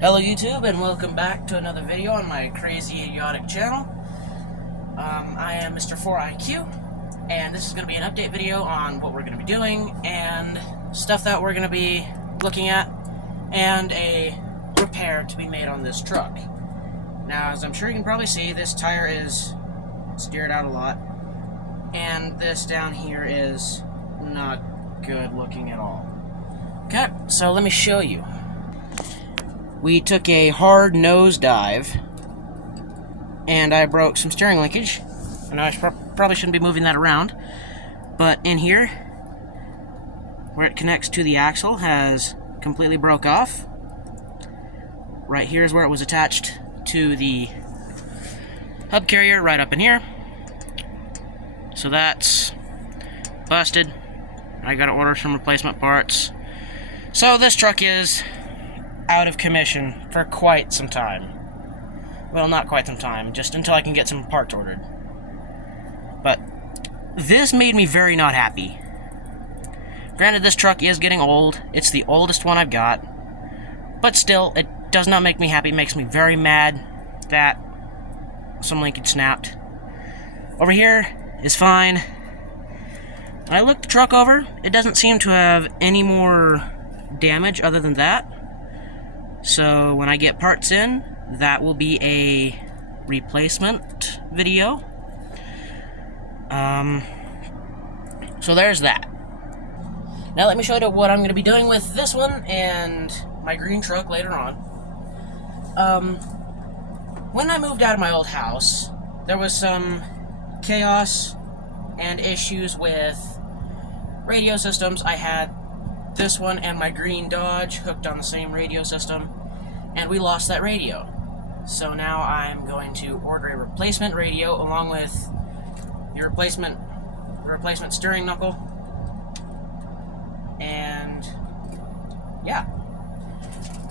Hello YouTube, and welcome back to another video on my crazy idiotic channel. I am Mr. 4IQ, and this is going to be an update video on what we're going to be doing, and stuff that we're going to be looking at, and a repair to be made on this truck. Now, as I'm sure you can probably see, this tire is steered out a lot, and this down here is not good looking at all. Okay, so let me show you. We took a hard nosedive, and I broke some steering linkage. And I probably shouldn't be moving that around, but in here, where it connects to the axle, has completely broke off. Right here is where it was attached to the hub carrier, right up in here. So that's busted. I gotta order some replacement parts. So this truck is out of commission for quite some time. Well, not quite some time, just until I can get some parts ordered. But this made me very not happy. Granted, this truck is getting old. It's the oldest one I've got. But still, it does not make me happy. It makes me very mad that some linkage snapped. Over here is fine. When I looked the truck over, it doesn't seem to have any more damage other than that. So when I get parts in, that will be a replacement video. So there's that. Now let me show you what I'm going to be doing with this one and my green truck later on. When I moved out of my old house, there was some chaos and issues with radio systems. I had this one and my green Dodge hooked on the same radio system, and we lost that radio. So now I'm going to order a replacement radio along with the replacement steering knuckle, and yeah.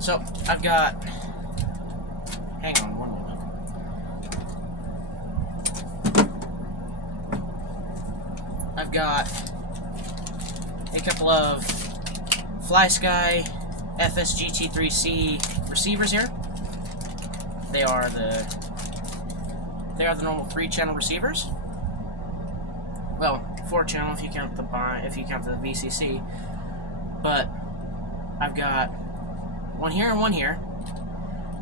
So I've got, hang on one moment. I've got a couple of FlySky FSGT3C receivers here. They are the normal 3-channel receivers. Well, 4-channel if you count the VCC. But I've got one here and one here,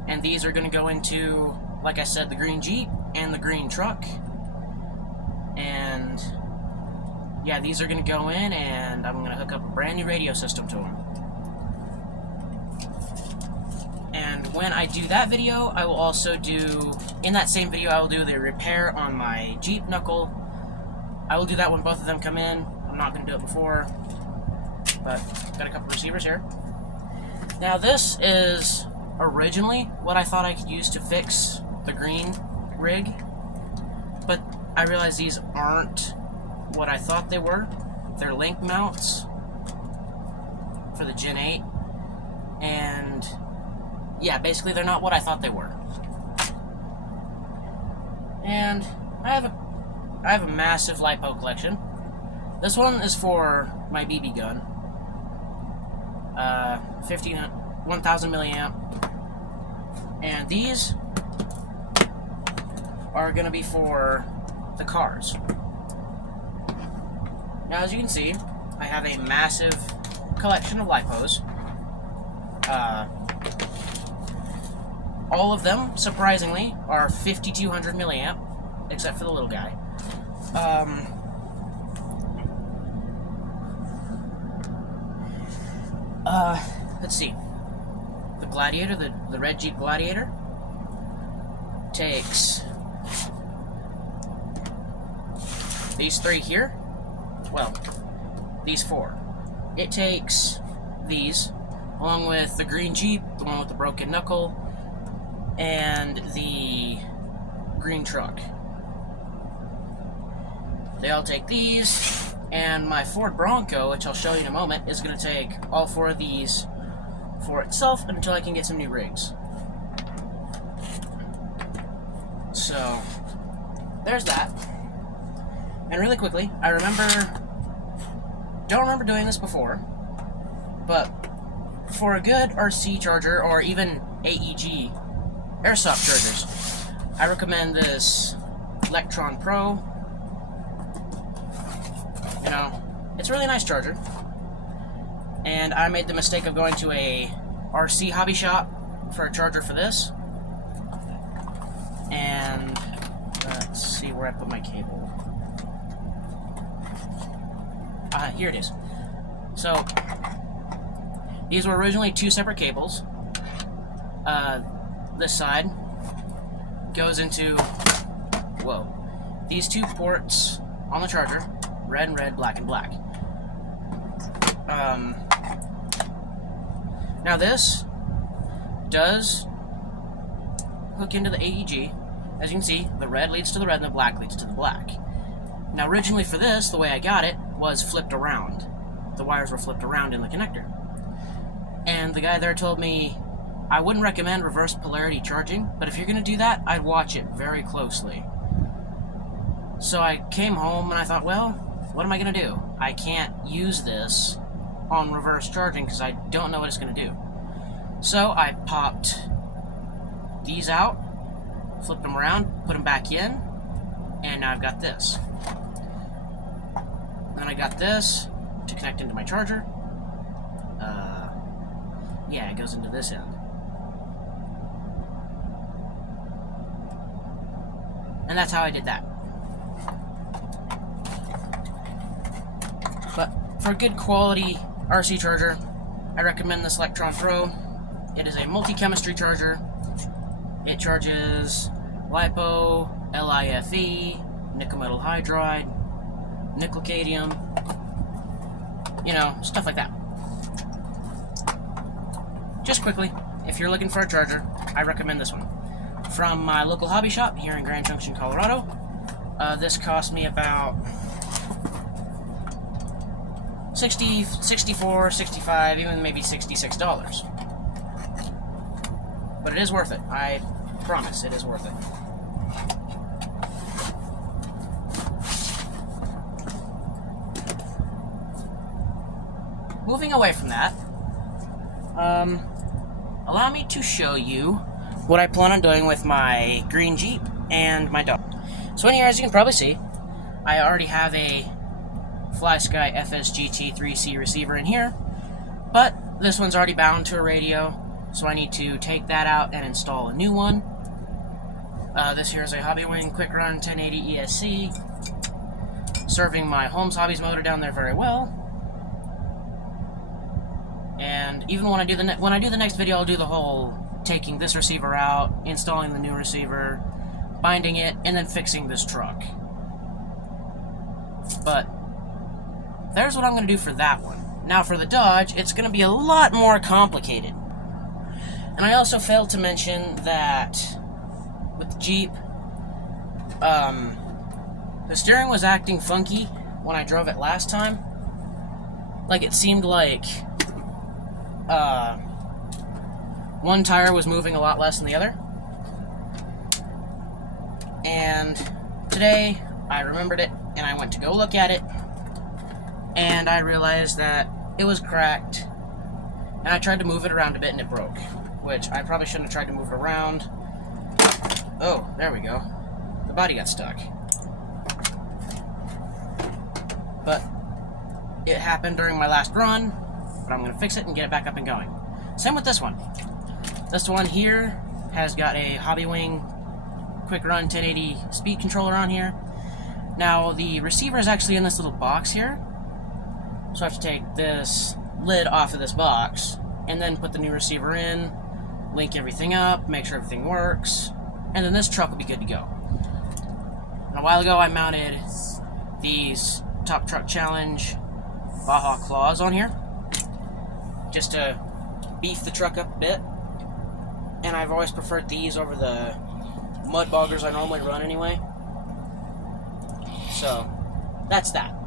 and these are going to go into, like I said, the green Jeep and the green truck. And yeah, these are going to go in, and I'm going to hook up a brand new radio system to them. And when I do that video, I will also do, in that same video, I will do the repair on my Jeep knuckle. I will do that when both of them come in. I'm not going to do it before, but got a couple receivers here. Now this is originally what I thought I could use to fix the green rig, but I realized these aren't what I thought they were. They're link mounts for the Gen 8, and yeah, basically they're not what I thought they were. And I have a massive LiPo collection. This one is for my BB gun. 1000 milliamp. And these are gonna be for the cars. Now, as you can see, I have a massive collection of LiPos. All of them, surprisingly, are 5200 milliamp, except for the little guy. Let's see. The Gladiator, the red Jeep Gladiator, takes these 3 here. Well, these 4. It takes these, along with the green Jeep, the one with the broken knuckle, and the green truck. They all take these, and my Ford Bronco, which I'll show you in a moment, is going to take all 4 of these for itself until I can get some new rigs. So, there's that. And really quickly, don't remember doing this before, but for a good RC charger, or even AEG, airsoft chargers, I recommend this Electron Pro. You know, it's a really nice charger. And I made the mistake of going to a RC hobby shop for a charger for this. And let's see where I put my cable. Here it is. So, these were originally two separate cables. This side goes into, these two ports on the charger, red and red, black and black. Now this does hook into the AEG. As you can see, the red leads to the red and the black leads to the black. Now originally for this, the way I got it was flipped around. The wires were flipped around in the connector. And the guy there told me I wouldn't recommend reverse polarity charging, but if you're going to do that, I'd watch it very closely. So I came home and I thought, well, what am I going to do? I can't use this on reverse charging because I don't know what it's going to do. So I popped these out, flipped them around, put them back in, and now I've got this. Then I got this to connect into my charger. Yeah, it goes into this end. And that's how I did that. But for a good quality RC charger, I recommend this Electron Pro. It is a multi-chemistry charger. It charges LiPo, LiFe, nickel metal hydride, nickel cadmium, you know, stuff like that. Just quickly, if you're looking for a charger, I recommend this one. From my local hobby shop here in Grand Junction, Colorado. This cost me about $60, $64, $65, even maybe $66. But it is worth it. I promise it is worth it. Moving away from that, allow me to show you what I plan on doing with my green Jeep and my dog. So in here, as you can probably see, I already have a FlySky FSGT 3C receiver in here, but this one's already bound to a radio, so I need to take that out and install a new one. This here is a Hobbywing Quick Run 1080 ESC, serving my Holmes Hobbies motor down there very well. And even when I do the next video, I'll do the whole taking this receiver out, installing the new receiver, binding it, and then fixing this truck. But there's what I'm going to do for that one. Now for the Dodge, it's going to be a lot more complicated. And I also failed to mention that with the Jeep, the steering was acting funky when I drove it last time. Like it seemed like one tire was moving a lot less than the other. And today I remembered it and I went to go look at it and I realized that it was cracked, and I tried to move it around a bit and it broke, which I probably shouldn't have tried to move it around. Oh, there we go. The body got stuck. But it happened during my last run, but I'm going to fix it and get it back up and going. Same with this one. This one here has got a Hobbywing Quick Run 1080 speed controller on here. Now, the receiver is actually in this little box here, so I have to take this lid off of this box and then put the new receiver in, link everything up, make sure everything works, and then this truck will be good to go. And a while ago, I mounted these Top Truck Challenge Baja claws on here just to beef the truck up a bit, and I've always preferred these over the mud boggers I normally run anyway. So that's that.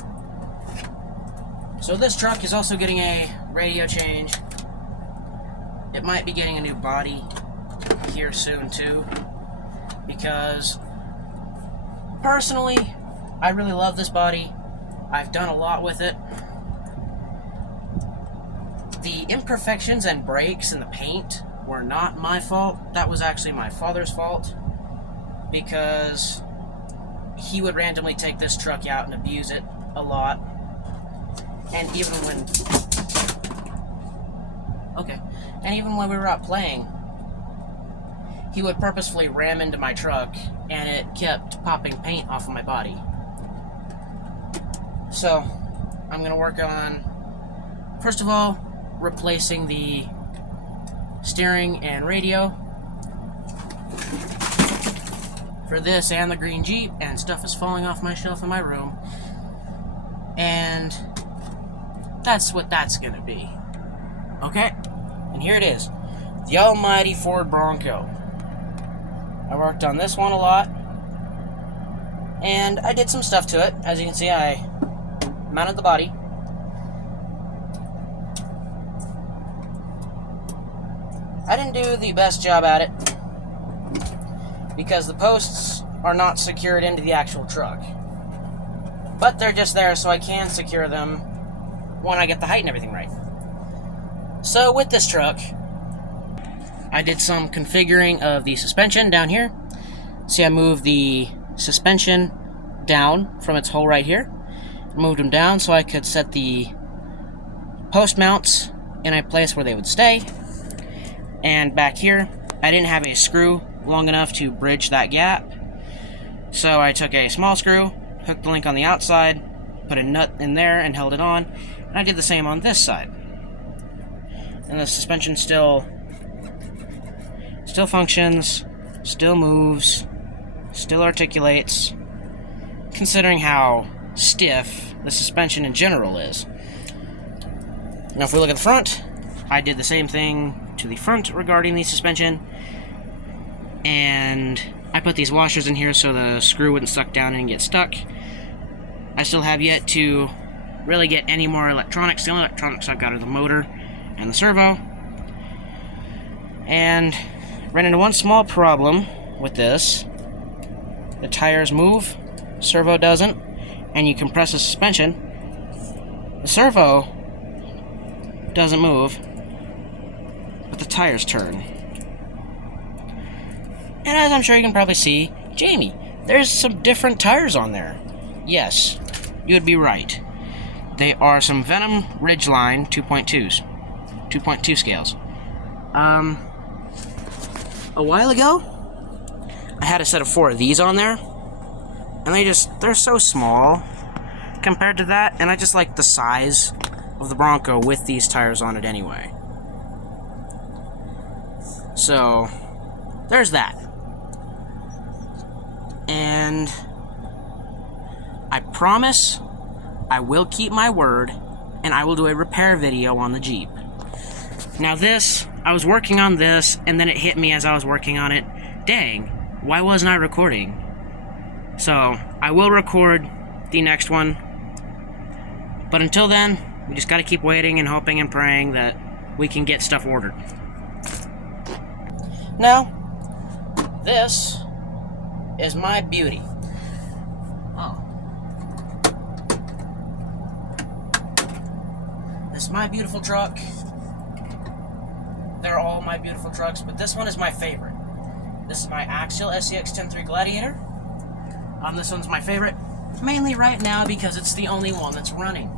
So this truck is also getting a radio change. It might be getting a new body here soon too, because personally I really love this body. I've done a lot with it. the imperfections and breaks in the paint were not my fault. That was actually my father's fault, because he would randomly take this truck out and abuse it a lot. And even when we were out playing, he would purposefully ram into my truck, and it kept popping paint off of my body. So, I'm going to work on, first of all, replacing the steering and radio for this and the green Jeep, and stuff is falling off my shelf in my room. And that's what that's going to be. Okay? And here it is. The almighty Ford Bronco. I worked on this one a lot, and I did some stuff to it. As you can see, I mounted the body. I didn't do the best job at it, because the posts are not secured into the actual truck. But they're just there so I can secure them when I get the height and everything right. So with this truck, I did some configuring of the suspension down here. See, I moved the suspension down from its hole right here. Moved them down so I could set the post mounts in a place where they would stay. And back here, I didn't have a screw long enough to bridge that gap. So I took a small screw, hooked the link on the outside, put a nut in there and held it on. And I did the same on this side. And the suspension still functions, still moves, still articulates, considering how stiff the suspension in general is. Now if we look at the front, I did the same thing to the front regarding the suspension, and I put these washers in here so the screw wouldn't suck down and get stuck. I still have yet to really get any more electronics. The only electronics I've got are the motor and the servo. And ran into one small problem with this. The tires move, servo doesn't, and you compress the suspension. The servo doesn't move, but the tires turn. And as I'm sure you can probably see, Jamie, there's some different tires on there. Yes, you would be right. They are some Venom Ridgeline 2.2s. 2.2 scales. A while ago, I had a set of 4 of these on there, and they're so small compared to that, and I just like the size of the Bronco with these tires on it anyway. So, there's that. And I promise I will keep my word, and I will do a repair video on the Jeep. Now this, I was working on this, and then it hit me as I was working on it. Dang, why wasn't I recording? So, I will record the next one. But until then, we just gotta keep waiting and hoping and praying that we can get stuff ordered. Now, this is my beauty. Oh. This is my beautiful truck. They're all my beautiful trucks, but this one is my favorite. This is my Axial SCX 10.3 Gladiator. This one's my favorite, mainly right now because it's the only one that's running.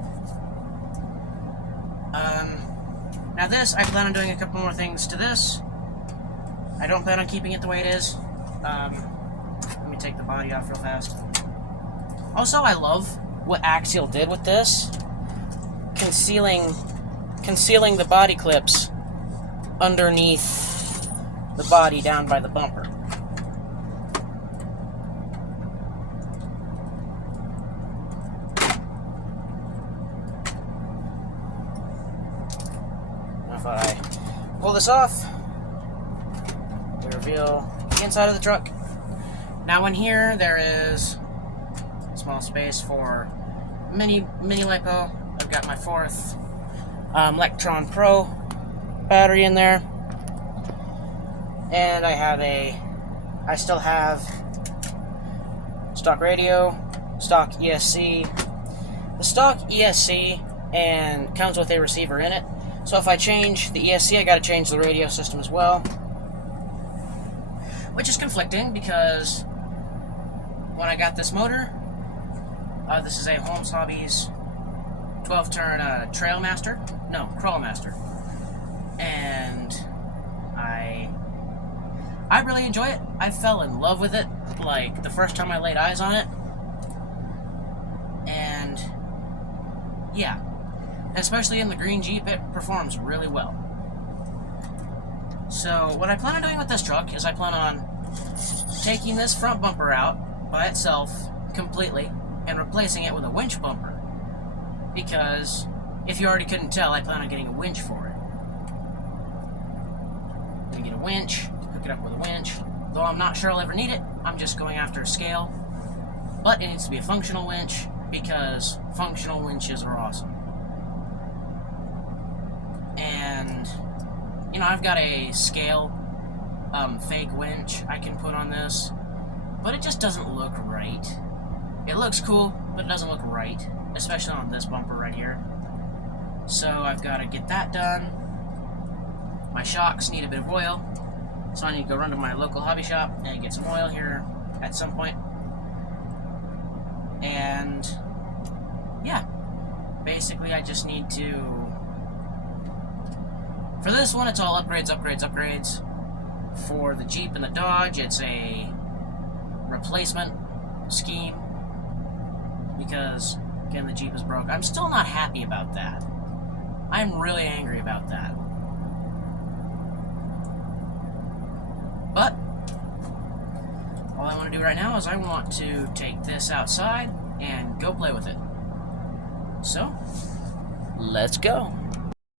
Now this, I plan on doing a couple more things to this. I don't plan on keeping it the way it is. Let me take the body off real fast. Also, I love what Axial did with this. Concealing the body clips underneath the body down by the bumper. Now if I pull this off, we reveal the inside of the truck. Now in here there is a small space for mini LiPo. I've got my 4th Electron Pro battery in there, and I still have stock radio, stock ESC. The stock ESC and comes with a receiver in it, So if I change the ESC, I gotta change the radio system as well. Which is conflicting because when I got this motor, this is a Holmes Hobbies 12-turn Crawlmaster. And I really enjoy it. I fell in love with it, like, the first time I laid eyes on it. And, yeah. Especially in the green Jeep, it performs really well. So, what I plan on doing with this truck is I plan on taking this front bumper out by itself, completely, and replacing it with a winch bumper. Because, if you already couldn't tell, I plan on getting a winch for it. I'm gonna get a winch, hook it up with a winch. Though I'm not sure I'll ever need it, I'm just going after a scale. But it needs to be a functional winch, because functional winches are awesome. And, you know, I've got a scale fake winch I can put on this, but it just doesn't look right. It looks cool, but it doesn't look right, especially on this bumper right here. So I've got to get that done. My shocks need a bit of oil, so I need to go run to my local hobby shop and get some oil here at some point. And yeah, basically I just need to, for this one it's all upgrades. For the Jeep and the Dodge, it's a replacement scheme because, again, the Jeep is broke. I'm still not happy about that. I'm really angry about that. But all I want to do right now is I want to take this outside and go play with it. So, let's go.